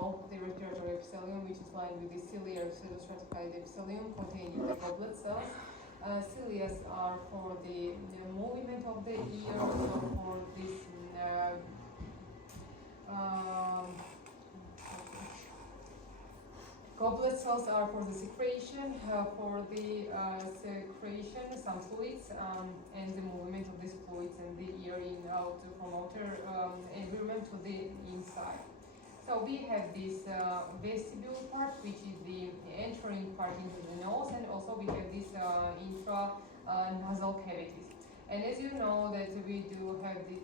know the respiratory epithelium, which is lined with the ciliary pseudostratified epithelium containing the goblet cells. Cilia are for the movement of the ear, so for this goblet cells are for the secretion, some fluids, and the movement of these fluids and the ear in out from outer environment to the inside. So we have this vestibule part, which is the entering part into the nose, and also we have this intra-nasal cavities. And as you know that we do have the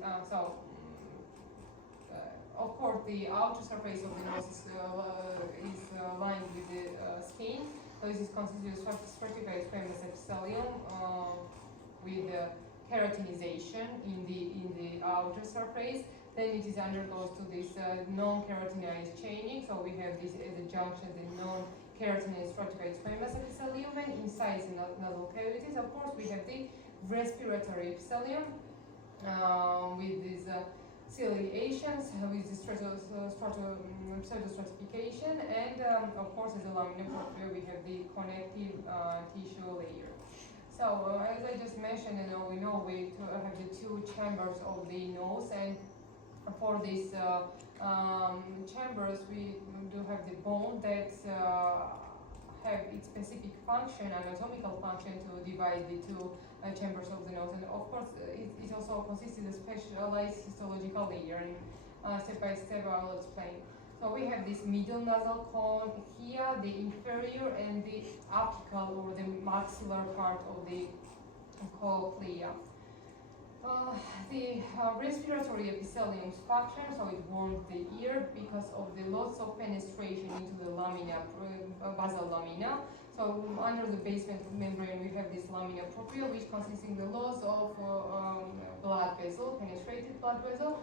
of course, the outer surface of the nose is lined with the skin. So this is considered stratified squamous epithelium with keratinization in the outer surface. Then it is undergoes to this non-keratinized chaining. So we have this as a junction, the non-keratinized stratified squamous epithelium, and inside the nasal cavities. Of course, we have the respiratory epithelium with these ciliations, with the pseudostratification, and of course, as a lamina propria, we have the connective tissue layer. So, as I just mentioned, we know we have the two chambers of the nose, and for these chambers, we do have the bone that have its specific function, anatomical function, to divide the two chambers of the nose. And of course, it also consists of a specialized histological layer, and step by step I will explain. So we have this middle nasal cone here, the inferior and the apical or the maxillar part of the cochlea. The respiratory epithelium function, so it warms the ear because of the loss of penetration into the lamina, basal lamina. So under the basement membrane we have this lamina propria, which consists in the loss of blood vessel, penetrated blood vessel.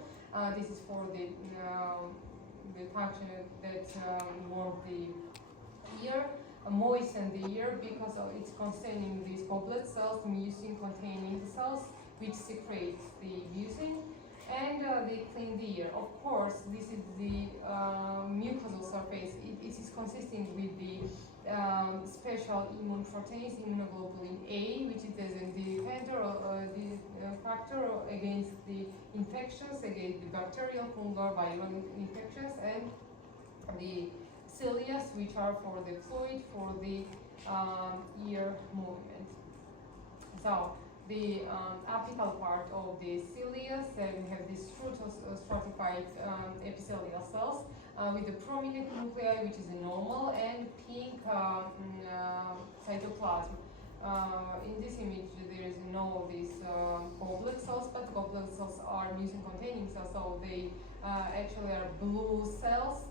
This is for the function that warms the ear, moisten the ear because it's containing these goblet cells, mucin containing cells, which secretes the mucin, and they clean the ear. Of course, this is the mucosal surface. It is consisting with the special immune proteins, immunoglobulin A, which is a the factor against the infections, against the bacterial, fungal, viral infections, and the cilia, which are for the fluid for the ear movement. So the apical part of the cilia, we have these stratified epithelial cells with the prominent nuclei, which is a normal, and pink cytoplasm. In this image, there is no these goblet cells, but goblet cells are mucin-containing cells, so they actually are blue cells.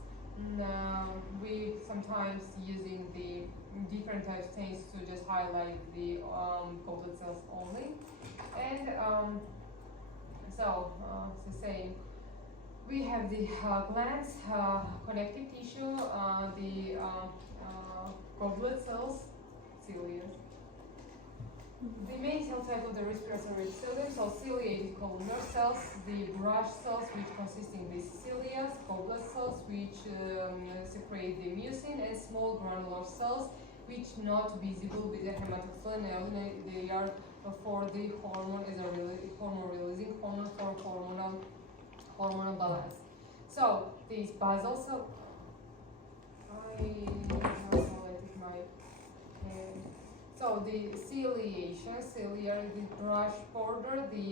We sometimes using the different types of stains to just highlight the goblet cells only. And it's the same. We have the glands, connective tissue, the goblet cells, cilia. The main cell type of the respiratory epithelium, so ciliated columnar cells, the brush cells, which consist in these cilia, goblet cells, which secrete the mucin, and small granular cells, which not visible with the hematoxylin. They are for the hormone, as a hormone releasing hormone for hormonal balance. So these basal cells, so the cilia, the brush border, the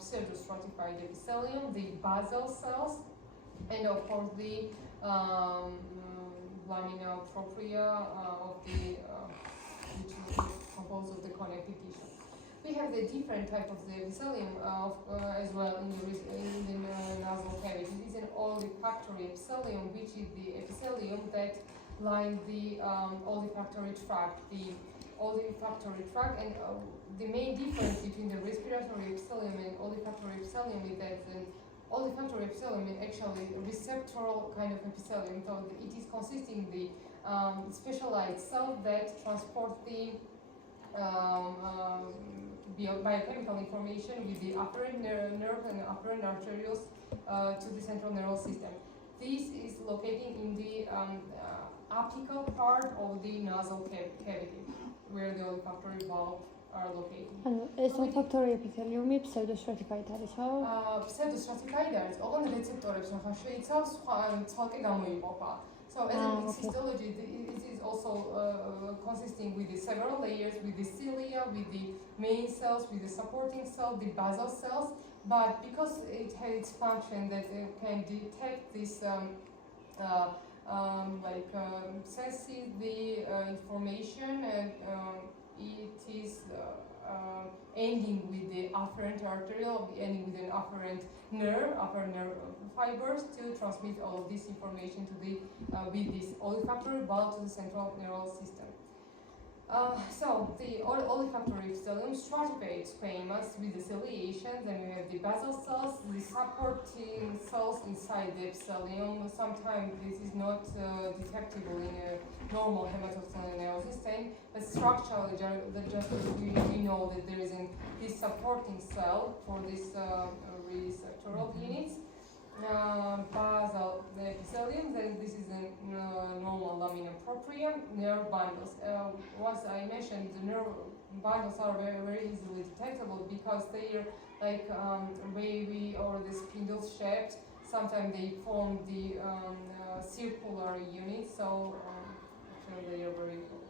pseudostratified epithelium, the basal cells, and of course the lamina propria of the which is composed of the connective tissue. We have the different type of the epithelium as well in the nasal cavity. It is an olfactory epithelium, which is the epithelium that lines the olfactory tract. And the main difference between the respiratory epithelium and olfactory epithelium is that the olfactory epithelium is actually a receptoral kind of epithelium. So it is consisting the specialized cells that transport the biochemical information with the afferent nerve and afferent arterioles to the central nervous system. This is located in the apical part of the nasal cavity, where the olfactory bulb are located. ეს olfactory epithelium-ი pseudostratified არის, ხო? Pseudostratified არის, ოღონდ რეცეპტორებს ახლა შეიცავს, ცალკე გამოიყოფა. So as in its histology, it is also consisting with the several layers, with the cilia, with the main cells, with the supporting cell, the basal cells. But because it has its function that it can detect this, senses the information, and it is ending with the afferent arteriole, ending with an afferent nerve, upper nerve fibers to transmit all of this information to the with this olfactory bulb to the central neural system. So the olfactory epithelium stratified squamous with the ciliations, and we have the basal cells, the supporting cells inside the epithelium. Sometimes this is not detectable in a normal hematocellular stain, but structurally, just we know that there is this supporting cell for this receptoral units. Basal epithelium, then this is a normal lamina propria, nerve bundles. As I mentioned, the nerve bundles are very, very easily detectable because they are like wavy or the spindle shaped. Sometimes they form the circular units, so actually they are very good.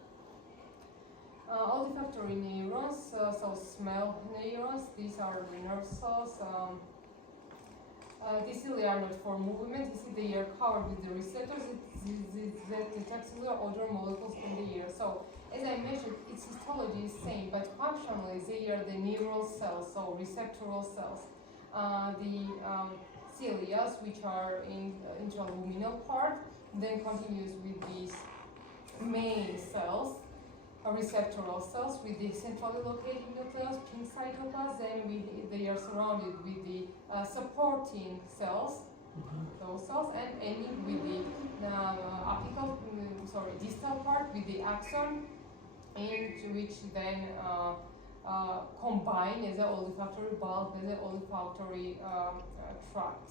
Olfactory neurons, so smell neurons, these are the nerve cells. These cilia are not for movement. You see they are covered with the receptors that detect the odor molecules in the air. So as I mentioned, its histology is same, but functionally they are the neural cells, so receptoral cells. The cilia, which are in intraluminal part, then continues with these main cells, receptoral cells with the centrally located nucleus, pink cytoplasm. Then they are surrounded with the supporting cells, those cells, and ending with the distal part with the axon, into which then combine as an olfactory bulb, as an olfactory tract.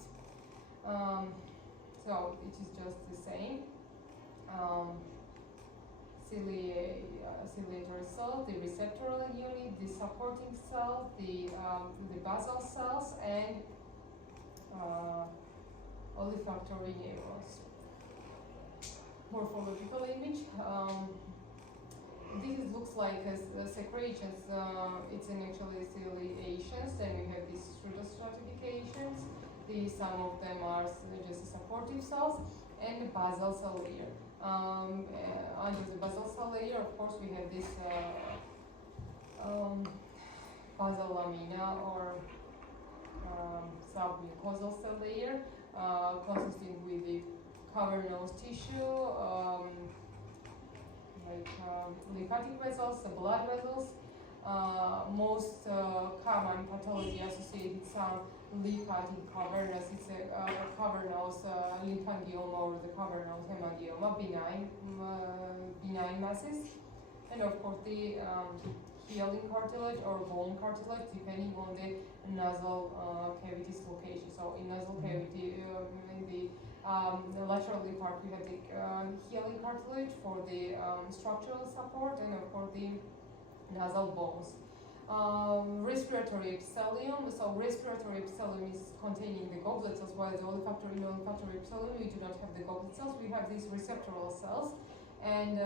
So it is just the same. Ciliatory cell, the receptoral unit, the supporting cell, the basal cells, and olfactory neurons. Morphological image. This looks like secretions. It's actually ciliations. Then we have these pseudostratifications. Some of them are just supportive cells, and the basal cell layer. Under the basal cell layer, of course, we have this basal lamina or submucosal cell layer, consisting with the cavernous tissue, lymphatic vessels, blood vessels. Most common pathology associated some lymphatic cavernous. It's a cavernous lymphangioma or the cavernous hemangioma, benign masses, and of course the hyaline cartilage or bone cartilage, depending on the nasal cavity's location. So in nasal cavity, in the laterally part, we have the hyaline cartilage for the structural support, and of course the nasal bones. Respiratory epithelium. So respiratory epithelium is containing the goblet cells, while the olfactory epithelium, we do not have the goblet cells. We have these receptoral cells, and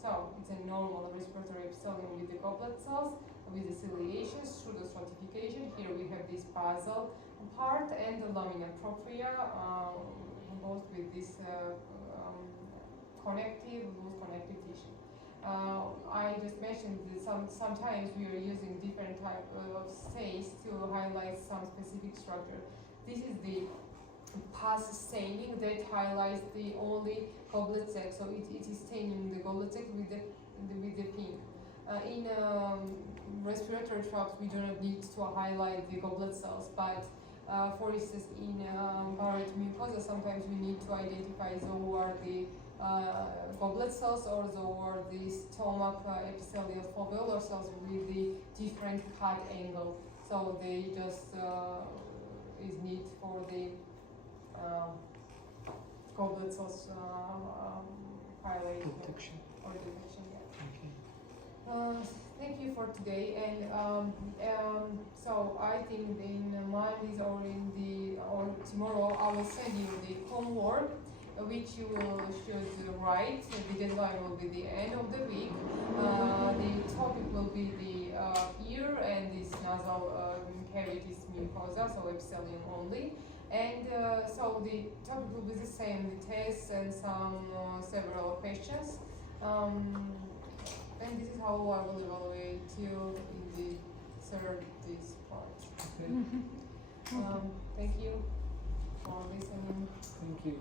so it's a normal respiratory epithelium with the goblet cells, with the ciliations, pseudostratification. Here we have this basal part and the lamina propria, both with this connective tissue. I just mentioned that sometimes we are using different type of stains to highlight some specific structure. This is the pus staining that highlights the only goblet sac, so it is staining the goblet sac with the pink. In respiratory tract, we do not need to highlight the goblet cells, but for instance, in Barrett mucosa, sometimes we need to identify those are the goblet cells or the stomach epithelial foveolar cells with the different cut angle. So they just is need for the goblet sauce highlight Protection. or detection. Yeah. Okay. Thank you for today, and so I think in Mondays or tomorrow I will send you the homework, which you should write. The deadline will be the end of the week. The topic will be the ear and this nasal cavities mucosa, so epithelium only. And so the topic will be the same, the tests and some several questions. And this is how I will evaluate you in the third this part. Okay. Mhm. Thank you for listening. Thank you.